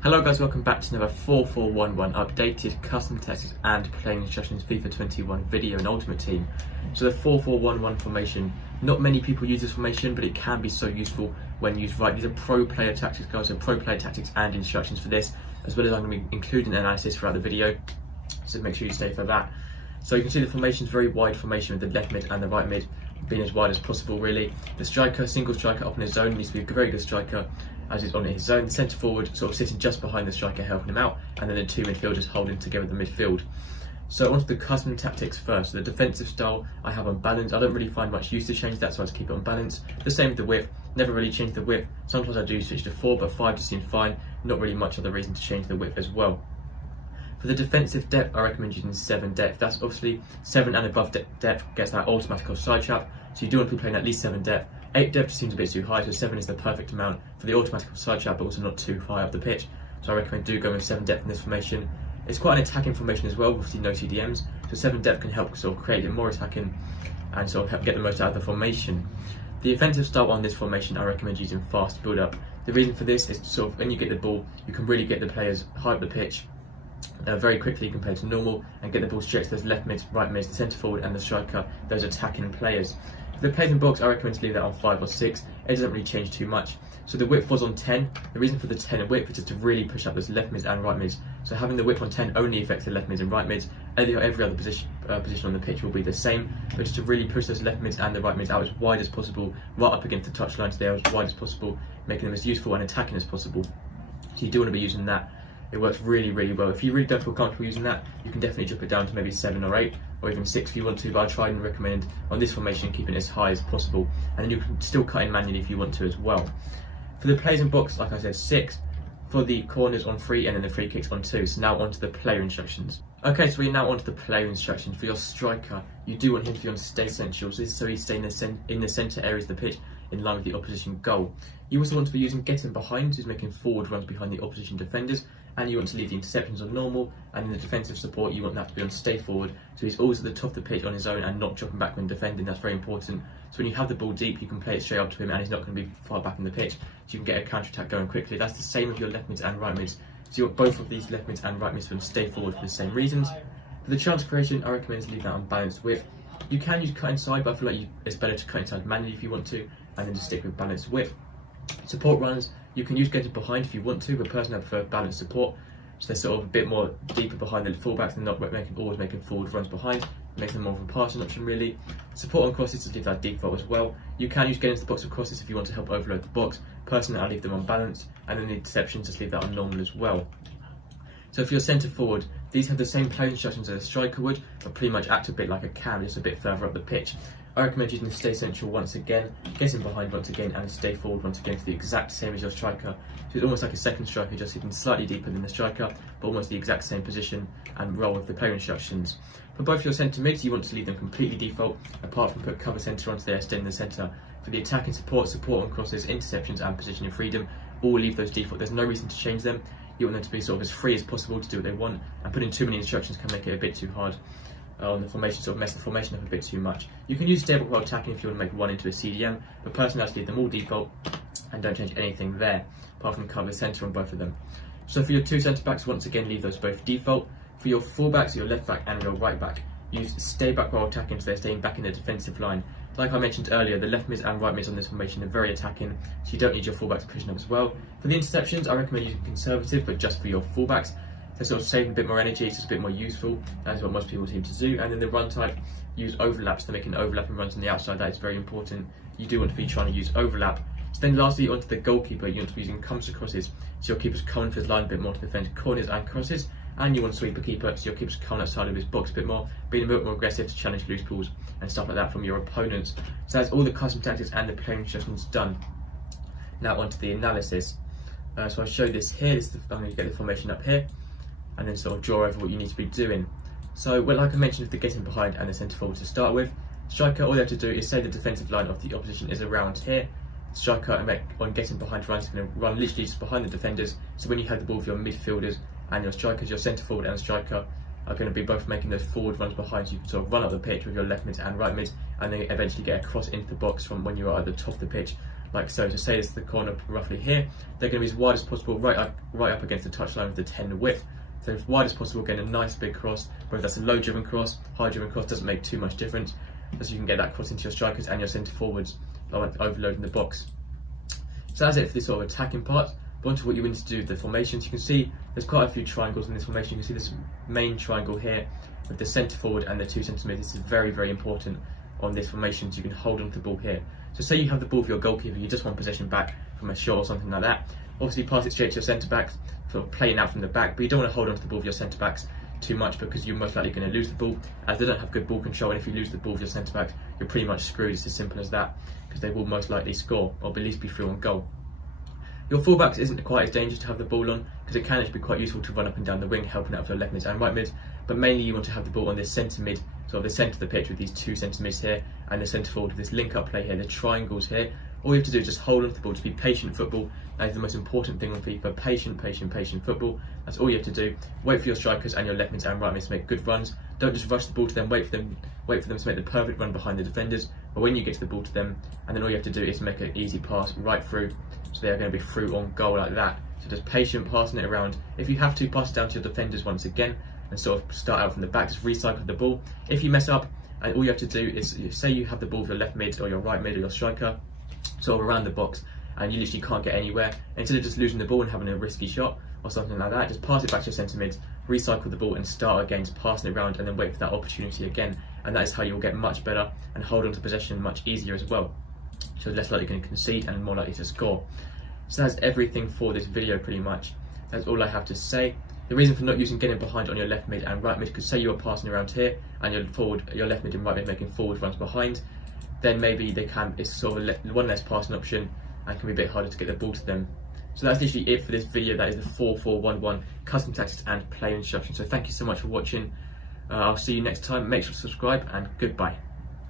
Hello guys, welcome back to another 4-4-1-1 updated custom tactics and playing instructions FIFA 21 video and Ultimate Team. So the 4-4-1-1 formation, not many people use this formation, but it can be so useful when used right. These are pro player tactics guys, so pro player tactics and instructions for this, as well as I'm going to be including analysis throughout the video, so make sure you stay for that. So you can see the formation is very wide formation with the left mid and the right mid being as wide as possible really. The striker, single striker up in his zone, needs to be a very good striker as he's on his zone. The centre forward sort of sitting just behind the striker helping him out, and then the two midfielders holding together the midfield. So onto the custom tactics first. So the defensive style I have on balance. I don't really find much use to change that, so I just keep it on balance. The same with the width, never really change the width. Sometimes I do switch to 4, but 5 just seems fine. Not really much other reason to change the width as well. For the defensive depth, I recommend using 7 depth. That's obviously 7 and above depth gets that automatic offside trap, so you do want to be playing at least 7 depth. 8 depth seems a bit too high, so 7 is the perfect amount for the automatic offside trap, but also not too high up the pitch. So I recommend do go with 7 depth in this formation. It's quite an attacking formation as well, obviously no CDMs, so 7 depth can help sort of create it more attacking and sort of help get the most out of the formation. The offensive style on this formation, I recommend using fast build up. The reason for this is sort of when you get the ball, you can really get the players high up the pitch very quickly compared to normal, and get the ball straight to those left mids, right mids, the centre forward and the striker, those attacking players. If the players in box, I recommend to leave that on 5 or 6. It doesn't really change too much. So the width was on 10. The reason for the 10 and width is just to really push up those left mids and right mids. So having the width on 10 only affects the left mids and right mids. Every other position on the pitch will be the same, but just to really push those left mids and the right mids out as wide as possible, right up against the touchline, so they're as wide as possible, making them as useful and attacking as possible. So you do want to be using that. It works really, really well. If you really don't feel comfortable using that, you can definitely drop it down to maybe 7 or 8, or even 6 if you want to, but I try and recommend on this formation keeping it as high as possible, and then you can still cut in manually if you want to as well. For the players in box, like I said, 6. For the corners on 3, and then the free kicks on 2. So now onto the player instructions. Okay, so we're now onto the player instructions. For your striker, you do want him to be on stay central, so he's staying in the centre areas of the pitch in line with the opposition goal. You also want to be using getting behind, so he's making forward runs behind the opposition defenders, and you want to leave the interceptions on normal, and in the defensive support you want that to be on stay forward, so he's always at the top of the pitch on his own and not dropping back when defending. That's very important. So when you have the ball deep, you can play it straight up to him and he's not going to be far back in the pitch, so you can get a counter attack going quickly. That's the same with your left mids and right mids, so you want both of these left mids and right mids to stay forward for the same reasons. For the chance creation, I recommend to leave that on balanced width. You can use cut inside, but I feel like it's better to cut inside manually if you want to, and then just stick with balanced width. Support runs, you can use getting behind if you want to, but personally I prefer balanced support. So they're sort of a bit more deeper behind the fullbacks and not always making forward runs behind. It makes them more of a passing option really. Support on crosses, to leave that default as well. You can use getting into the box with crosses if you want to help overload the box. Personally, I leave them on balance, and then the interceptions, just leave that on normal as well. So for your centre forward, these have the same play instructions as a striker would, but pretty much act a bit like a cam, just a bit further up the pitch. I recommend using the stay central once again, getting behind once again, and stay forward once again, to the exact same as your striker. So it's almost like a second striker, just sitting slightly deeper than the striker, but almost the exact same position and role with the player instructions. For both your centre mids, you want to leave them completely default, apart from put cover centre onto there, stay in the centre. For the attacking support on crosses, interceptions and positioning freedom, all leave those default. There's no reason to change them. You want them to be sort of as free as possible to do what they want, and putting too many instructions can make it a bit too hard on the formation, sort of mess the formation up a bit too much. You can use stable while attacking if you want to make one into a CDM, but personally I just leave them all default and don't change anything there, apart from cover centre on both of them. So for your two centre backs, once again leave those both default. For your full backs, your left back and your right back, use stay back while attacking, so they're staying back in the defensive line. Like I mentioned earlier, the left mids and right mids on this formation are very attacking, so you don't need your fullbacks pushing up as well. For the interceptions, I recommend using conservative, but just for your fullbacks. They're sort of saving a bit more energy, it's just a bit more useful. That is what most people seem to do. And then the run type, use overlaps, they're making overlapping runs on the outside. That is very important. You do want to be trying to use overlap. So then lastly, onto the goalkeeper, you want to be using comes to crosses, so your keeper's coming for his line a bit more to defend corners and crosses. And you want to sweep a keeper, so your keeper's coming outside of his box a bit more, being a bit more aggressive to challenge loose balls and stuff like that from your opponents. So that's all the custom tactics and the playing instructions done. Now onto the analysis. So I'll show this here. I'm going to get the formation up here, and then sort of draw over what you need to be doing. So, well, like I mentioned, with the getting behind and the centre forward to start with, striker, all they have to do is say the defensive line of the opposition is around here. Striker, on getting behind runs, is going to run literally just behind the defenders. So when you have the ball for your midfielders and your strikers, your centre forward and striker are going to be both making those forward runs behind, so you can sort of run up the pitch with your left mids and right mids, and then eventually get a cross into the box from when you are at the top of the pitch. like so. To say it's the corner roughly here, they're going to be as wide as possible, right up against the touchline with the 10 width. So as wide as possible, getting a nice big cross, whether that's a low driven cross, high driven cross, doesn't make too much difference, as you can get that cross into your strikers and your centre forwards, like overloading the box. So that's it for this sort of attacking part. But onto what you need to do with the formations. You can see there's quite a few triangles in this formation. You can see this main triangle here with the centre forward and the 2 centimetres. This is very, very important on this formation, so you can hold on to the ball here. So say you have the ball for your goalkeeper, you just want possession back from a shot or something like that. Obviously pass it straight to your centre backs for playing out from the back, but you don't want to hold on to the ball for your centre backs too much, because you're most likely going to lose the ball, as they don't have good ball control, and if you lose the ball for your centre backs, you're pretty much screwed. It's as simple as that, because they will most likely score, or at least be through on goal. Your fullbacks isn't quite as dangerous to have the ball on, because it can actually be quite useful to run up and down the wing, helping out for your left mid and right mid, but mainly you want to have the ball on this centre mid, sort of the centre of the pitch with these 2 centre mids here, and the centre forward with this link up play here, the triangles here. All you have to do is just hold on to the ball, just be patient football. That is the most important thing on FIFA, patient football. That's all you have to do. Wait for your strikers and your left mids and right mids to make good runs. Don't just rush the ball to them, wait for them to make the perfect run behind the defenders, but when you get to the ball to them, and then all you have to do is make an easy pass right through, so they are going to be through on goal like that. So just patient passing it around. If you have to, pass it down to your defenders once again, and sort of start out from the back, just recycle the ball. If you mess up, and all you have to do is, say you have the ball for your left mid or your right mid or your striker, sort of around the box, and you literally can't get anywhere, instead of just losing the ball and having a risky shot or something like that, just pass it back to your centre mid, recycle the ball and start again, just passing it around, and then wait for that opportunity again, and that is how you'll get much better and hold on to possession much easier as well. So less likely going to concede and more likely to score. So that's everything for this video pretty much. That's all I have to say. The reason for not using getting behind on your left mid and right mid, because say you're passing around here and your left mid and right mid making forward runs behind, then maybe it's sort of one less passing option and can be a bit harder to get the ball to them. So that's literally it for this video. That is the 4-4-1-1 custom tactics and play instructions. So thank you so much for watching. I'll see you next time. Make sure to subscribe, and goodbye.